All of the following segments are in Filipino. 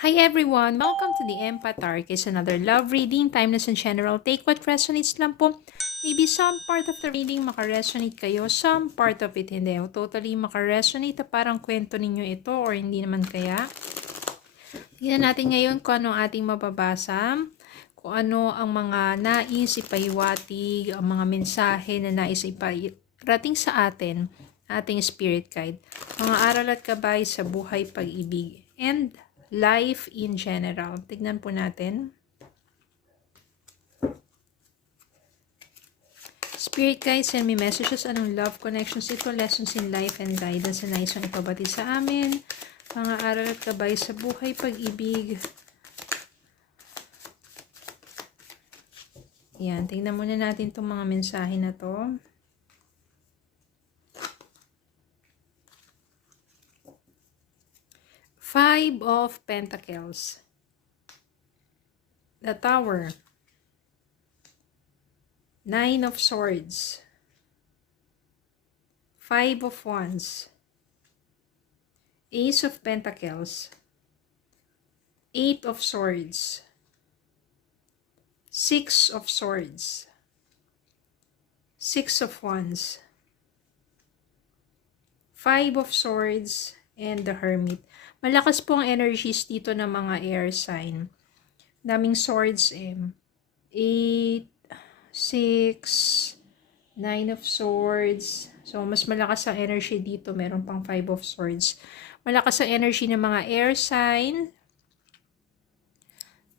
Hi everyone! Welcome to the Empath Arc. It's another love reading, timeless and general. Take what resonates lang po. Maybe some part of the reading makaresonate kayo, some part of it hindi. O totally makaresonate, parang kwento ninyo ito or hindi naman kaya. Tingnan natin ngayon kung ano ating mababasa, kung ano ang mga nais ipahiwatig, ang mga mensahe na nais iparating sa atin, ating spirit guide. Mga aral at gabay sa buhay, pag-ibig, and life in general. Tignan po natin. Spirit guides, send me messages. Anong love connections ito? Lessons in life and guidance na nais ang ipabati sa amin. Mga aral at gabay sa buhay, pag-ibig. Yan, tingnan muna natin itong mga mensahe na to. Five of Pentacles. The Tower. Nine of Swords. Five of Wands. Ace of Pentacles. Eight of Swords. Six of Swords. Six of Wands. Five of Swords. And the Hermit. Malakas po ang energies dito ng mga air sign. Daming swords eh. 8, 6, 9 of swords. So, mas malakas ang energy dito. Meron pang 5 of swords. Malakas ang energy ng mga air sign.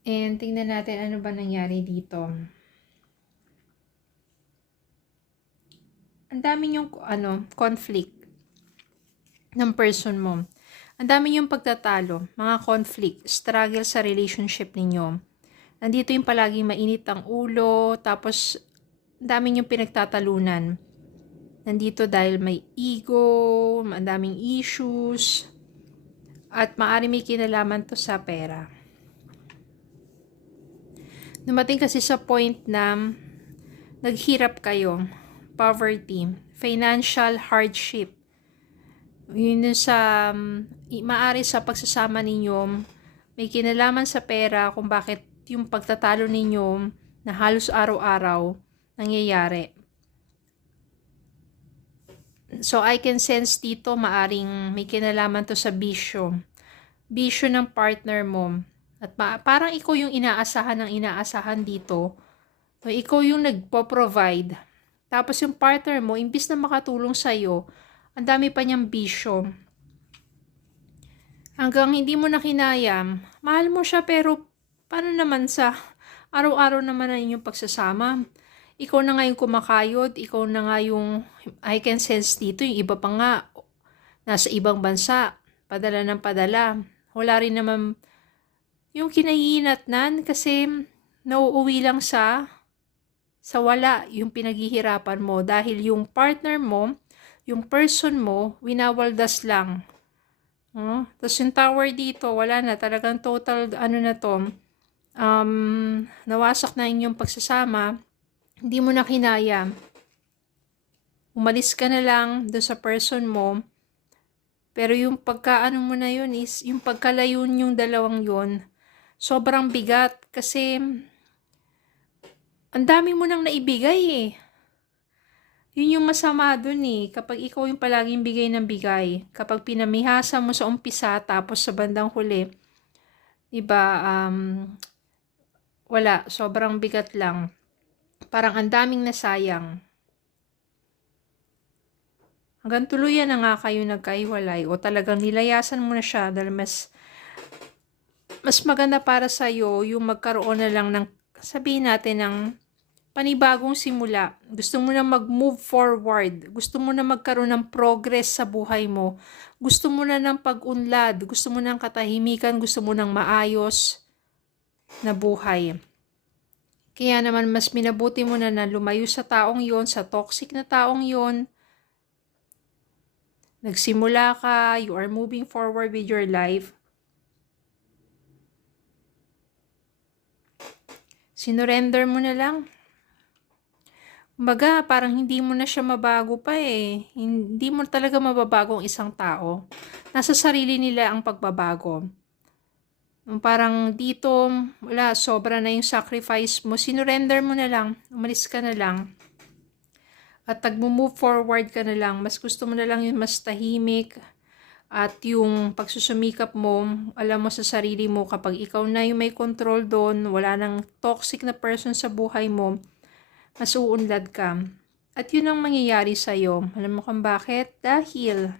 And tingnan natin ano ba nangyari dito. Ang dami yung conflict ng person mo. Ang dami yung pagtatalo, mga conflict, struggle sa relationship ninyo. Nandito yung palaging mainit ang ulo, tapos dami yung pinagtatalunan. Nandito dahil may ego, ang daming issues, at maaari may kinalaman to sa pera. Dumating kasi sa point na naghirap kayo, poverty, financial hardship. Yun sa maari sa pagsasama ninyo may kinalaman sa pera kung bakit yung pagtatalo ninyo na halos araw-araw nangyayari. So I can sense dito maaring may kinalaman to sa bisyo. Bisyo ng partner mo. At parang ikaw yung inaasahan dito. So, ikaw yung nagpo-provide. Tapos yung partner mo, imbis na makatulong sa'yo, ang dami pa niyang bisyo. Hanggang hindi mo na kinaya, mahal mo siya pero paano naman sa araw-araw naman na inyong pagsasama? Ikaw na nga yung kumakayod, ikaw na nga yung, I can sense dito, yung iba pa nga, nasa ibang bansa, padala ng padala. Wala rin naman yung kinahihinatnan kasi nauuwi lang sa wala yung pinaghihirapan mo dahil yung partner mo, yung person mo, winawaldas lang. Tapos yung tower dito, wala na. Talagang total, na to, nawasak na inyong pagsasama. Hindi mo na kinaya. Umalis ka na lang doon sa person mo. Pero yung pagkaano mo na yun is, yung pagkalayo yung dalawang yun, sobrang bigat. Kasi, ang dami mo nang naibigay eh. Yun yung masama dun eh, kapag ikaw yung palaging bigay ng bigay, kapag pinamihasa mo sa umpisa, tapos sa bandang huli, diba, wala, sobrang bigat lang. Parang ang daming nasayang. Hanggang tuluyan na nga kayo nagkaiwalay, o talagang nilayasan mo na siya, dahil mas maganda para sa'yo yung magkaroon na lang ng, sabihin natin, ng panibagong simula. Gusto mo na mag-move forward. Gusto mo na magkaroon ng progress sa buhay mo. Gusto mo na ng pag-unlad. Gusto mo ng katahimikan. Gusto mo ng maayos na buhay. Kaya naman mas minabuti mo na lumayo sa taong yon, sa toxic na taong yon. Nagsimula ka. You are moving forward with your life. Sinurrender mo na lang. Kumbaga, parang hindi mo na siya mabago pa eh. Hindi mo talaga mababago ang isang tao. Nasa sarili nila ang pagbabago. Parang dito, wala, sobra na yung sacrifice mo. Sinurrender mo na lang. Umalis ka na lang. At nag-move forward ka na lang. Mas gusto mo na lang yung mas tahimik. At yung pagsusumikap mo, alam mo sa sarili mo, kapag ikaw na yung may control doon, wala nang toxic na person sa buhay mo, mas uunlad ka. At yun ang mangyayari sa'yo. Alam mo kung bakit? Dahil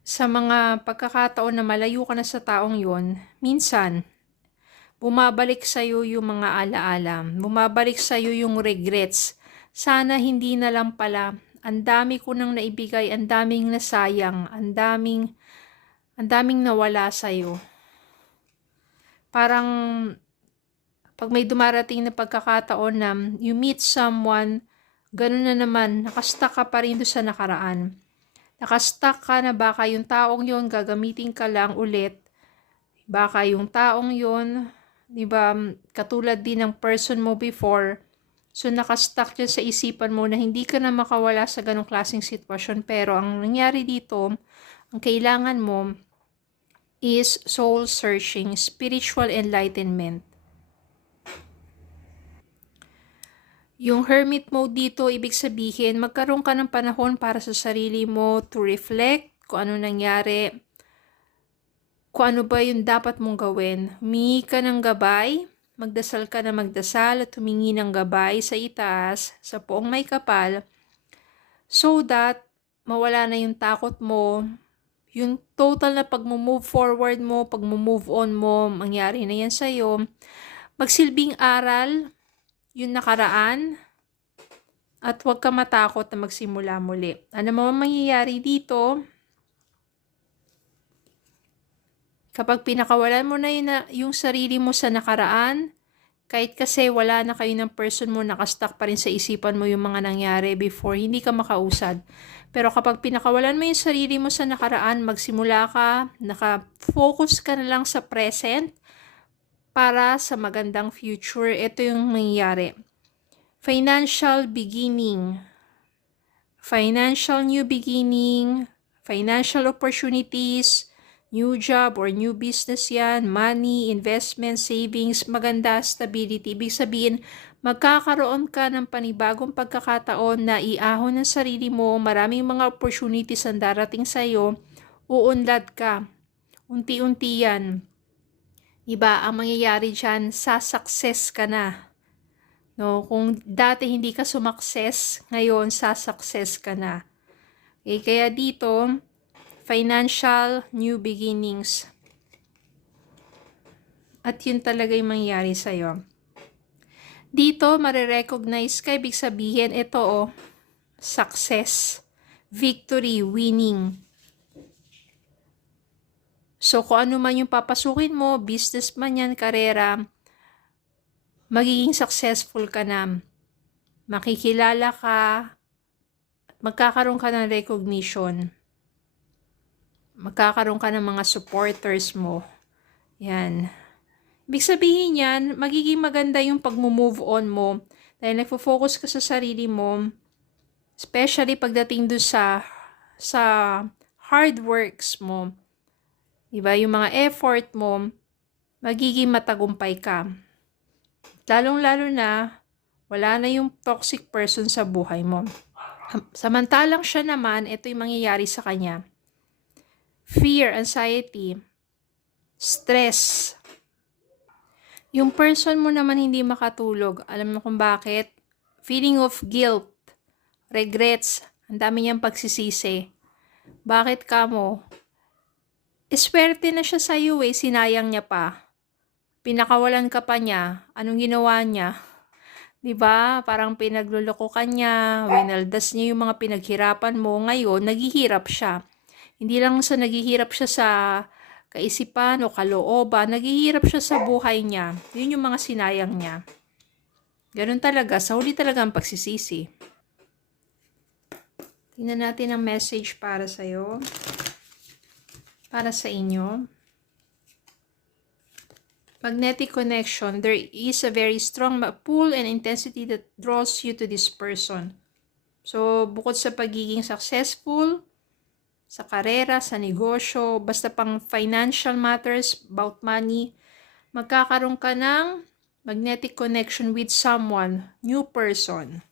sa mga pagkakataon na malayo ka na sa taong yon, minsan, bumabalik sa'yo yung mga alaala. Bumabalik sa'yo yung regrets. Sana hindi na lang pala. Ang dami ko nang naibigay, ang daming nasayang, ang daming nawala sa'yo. Parang, pag may dumarating na pagkakataon na you meet someone, ganun na naman, nakastuck ka pa rin doon sa nakaraan. Nakastuck ka na baka yung taong yon gagamitin ka lang ulit. Baka yung taong yon, di ba, katulad din ng person mo before. So nakastuck dyan sa isipan mo na hindi ka na makawala sa ganong klaseng sitwasyon. Pero ang nangyari dito, ang kailangan mo is soul searching, spiritual enlightenment. Yung hermit mode dito, ibig sabihin, magkaroon ka ng panahon para sa sarili mo to reflect kung ano nangyari, kung ano ba yung dapat mong gawin. Humingi ka ng gabay, magdasal ka na magdasal at humingi ng gabay sa itaas, sa poong may kapal, so that mawala na yung takot mo, yung total na pag-move forward mo, pag-move on mo, mangyari na yan sa'yo. Magsilbing aral yung nakaraan, at huwag ka matakot na magsimula muli. Ano mo mangyayari dito? Kapag pinakawalan mo na yung sarili mo sa nakaraan, kahit kasi wala na kayo ng person mo, nakastuck pa rin sa isipan mo yung mga nangyari before, hindi ka makausad. Pero kapag pinakawalan mo yung sarili mo sa nakaraan, magsimula ka, naka-focus ka na lang sa present, para sa magandang future. Ito yung mangyayari. Financial beginning. Financial new beginning. Financial opportunities. New job or new business yan. Money, investment, savings, maganda, stability. Ibig sabihin, magkakaroon ka ng panibagong pagkakataon na iahon ng sarili mo. Maraming mga opportunities ang darating sa'yo. Uunlad ka. Unti-unti yan. Diba, ang mangyayari dyan, sa-success ka na. No? Kung dati hindi ka sumakses, ngayon sa-success ka na. Okay, kaya dito, financial new beginnings. At yun talaga yung mangyayari sa'yo. Dito, marirecognize ka, ibig sabihin, ito success, victory, winning. So, kung ano man yung papasukin mo, business man yan, karera, magiging successful ka na. Makikilala ka, magkakaroon ka ng recognition. Magkakaroon ka ng mga supporters mo. Yan. Ibig sabihin yan, magiging maganda yung pag-move on mo. Dahil nagfo-focus ka sa sarili mo, especially pagdating doon sa hard works mo. Diba? Yung mga effort mo, magiging matagumpay ka. Lalong-lalo na, wala na yung toxic person sa buhay mo. Samantalang siya naman, ito yung mangyayari sa kanya. Fear, anxiety, stress. Yung person mo naman hindi makatulog. Alam mo kung bakit? Feeling of guilt, regrets, ang dami niyang pagsisisi. Bakit ka mo? Swerte na siya sa'yo sinayang niya pa. Pinakawalan ka pa niya, anong ginawa niya? Diba? Parang pinagluloko ka niya, winaldas niya yung mga pinaghirapan mo, ngayon, naghihirap siya. Hindi lang sa naghihirap siya sa kaisipan o kalooban, naghihirap siya sa buhay niya. Yun yung mga sinayang niya. Ganun talaga, sa huli talaga ang pagsisisi. Tingnan natin ang message para sa'yo. Para sa inyo. Magnetic connection. There is a very strong pull and intensity that draws you to this person. So, bukod sa pagiging successful, sa karera, sa negosyo, basta pang financial matters about money, magkakaroon ka ng magnetic connection with someone, new person.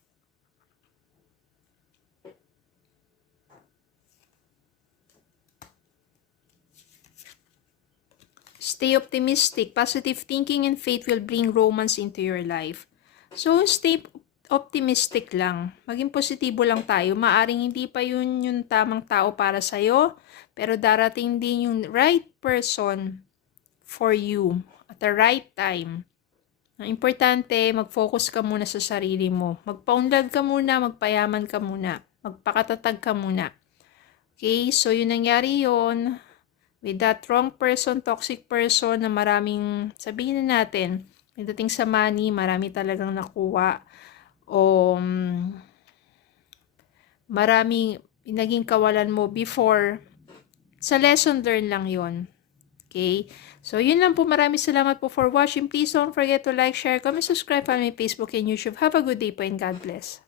Stay optimistic. Positive thinking and faith will bring romance into your life. So, stay optimistic lang. Maging positibo lang tayo. Maaring hindi pa yun yung tamang tao para sa'yo, pero darating din yung right person for you at the right time. Ang importante, mag-focus ka muna sa sarili mo. Magpaunlad ka muna, magpayaman ka muna, magpakatatag ka muna. Okay, so yun nangyari yun. With that wrong person, toxic person na maraming, sabihin na natin, pagdating sa money, marami talagang nakuha. O maraming naging kawalan mo before. Sa lesson learned lang yon. Okay? So, yun lang po. Maraming salamat po for watching. Please don't forget to like, share, comment, subscribe on my Facebook and YouTube. Have a good day po and God bless.